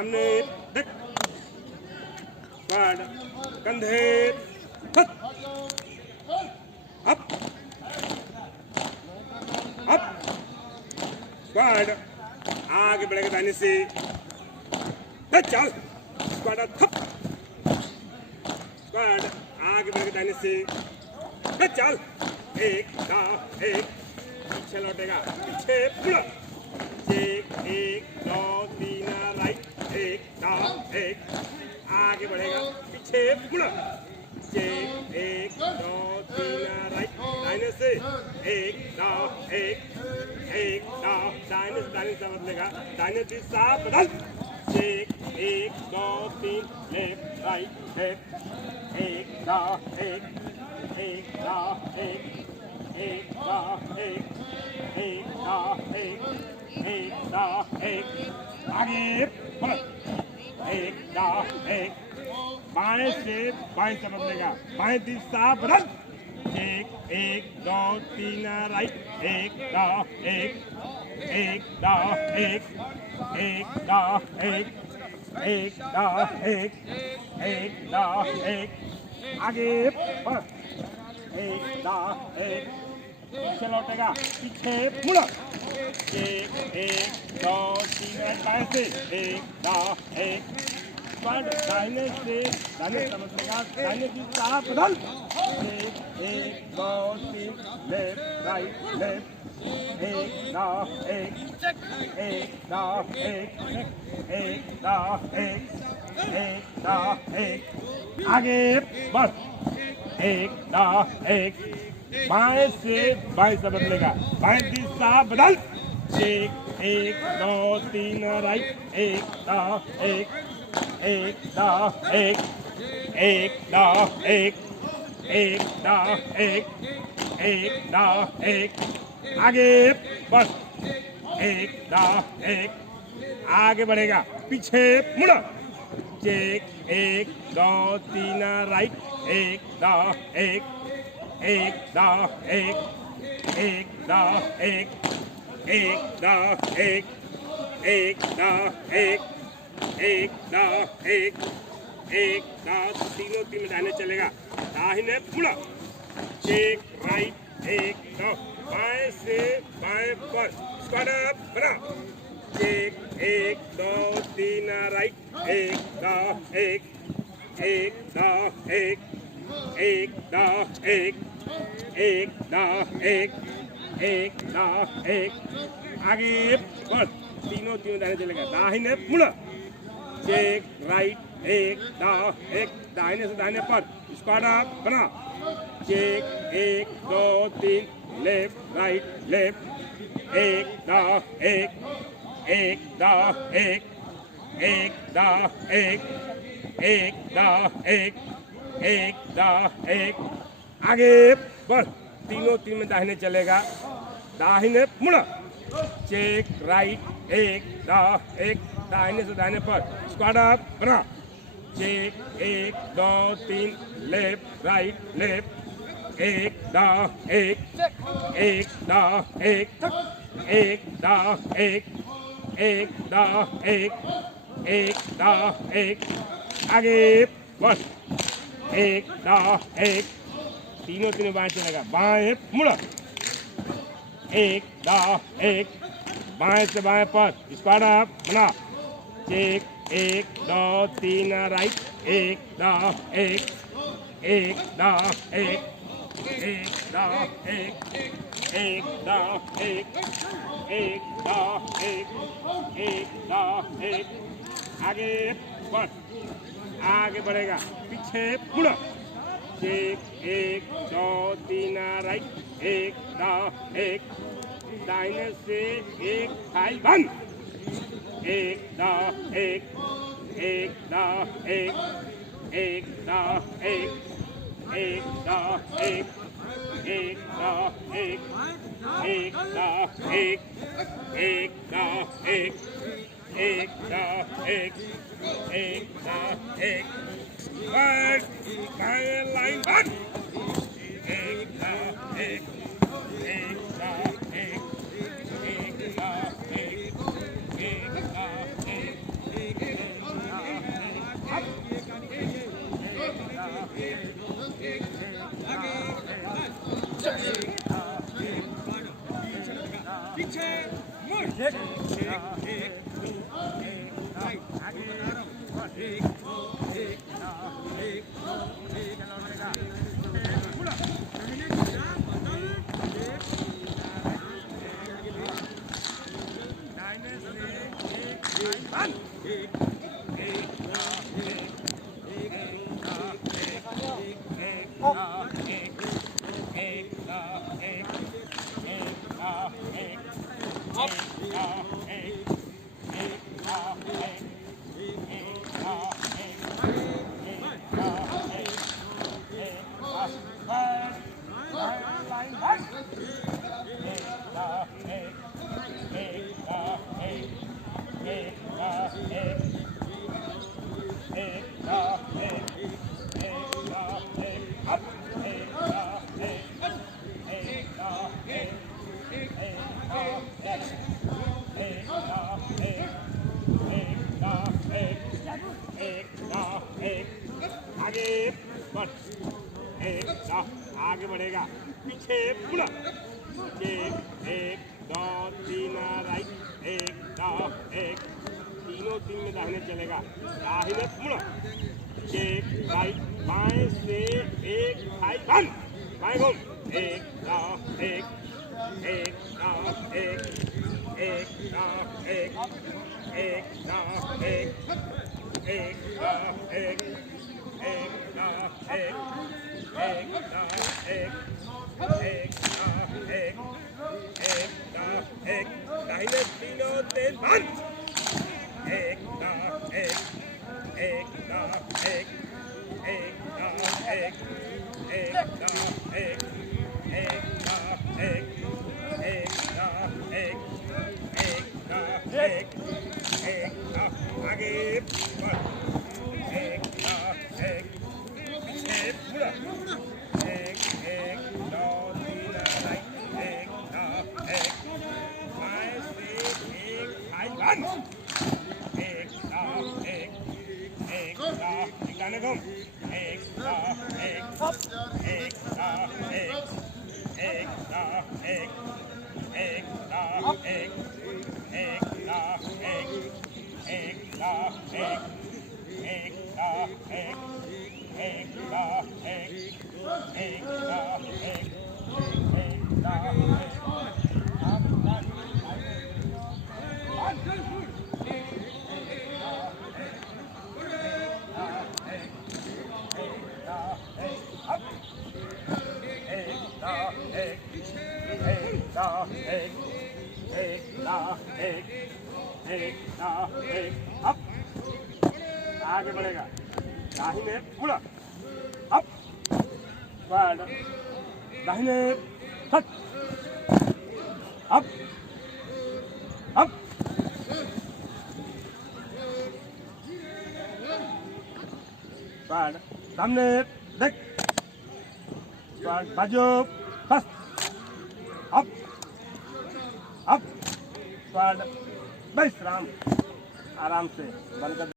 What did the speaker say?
सामने देख स्क्वाड कंधे हट अप अप स्क्वाड आगे बढ़ेगा दाहिने से चल स्क्वाड थप स्क्वाड आगे बढ़ेगा दाहिने से चल एक पीछे लौटेगा पीछे मुड़ा एक दो तीन राइट एक आगे बढ़ेगा पीछे मुड़ा एक दो तीन राइट दाहिने से एक दाहिने से बदलेगा दाहिने दिशा बदल एक दो तीन लेफ्ट राइट लेफ्ट एक आगे बाएं से बदलेगा बाएं दिशा बदल एक दो तीन राइट एक आगे बढ़ पीछे लौटेगा पीछे मुड़ा एक दो तीन बाएं से दाहिने से समझेगा दाहिने की तरफ बदल एक दो तीन लेफ्ट राइट लेफ्ट आगे बढ़ बाएं से बदलेगा बाएं दिशा बदल एक दो तीन राइट आगे बढ़ आगे बढ़ेगा पीछे मुड़ा एक दो तीन राइट तीनों तीन दाहिने चलेगा दाहिने मुड़ा राइट एक दो बाएं से बाएं पर स्क्वाड अप बना एक दो तीन राइट आगे बढ़ तीनों दाहिने चलेगा दाहिने मुड़ा राइट एक दाहिने से दाहिने पर स्क्वाड अप बना एक दो तीन लेफ्ट राइट लेफ्ट आगे बढ़ तीनों तीन में दाहिने चलेगा दाहिने मुड़ा राइट एक दाहिने से दाहिने पर स्क्वाड अप बना एक दो तीन लेफ्ट राइट लेफ्ट आगे बढ़ तीनों तीनों बाएं चलेगा बाएं मुड़ा बाएं से बाएं पर स्क्वाड अप बना एक दो तीन राइट आगे बढ़ आगे बढ़ेगा पीछे मुड़ा एक दो तीन राइट दाहिने से थाई बंद एक दो लाइन बंद एक एक एक एक लौटेगा मुड़ा दाहिने से एक बंद एक आगे बढ़ आगे बढ़ेगा पीछे मुड़ा एक दो तीन राइट एक दो एक तीनों तीन में दाहिने चलेगा दाहिने मुड़ा एक राइट बाएं से एक राइट बंद बाएं घूम एक दो एक एक दो एक दो एक दो एक दो एक दाहिने तीनों तीन बंद एक आगे आगे बढ़ेगा दाहिने मुड़ा अप दाहिने हट अप अप सामने देख बाजू फर्स्ट अप अप विश्राम आराम से बंद कर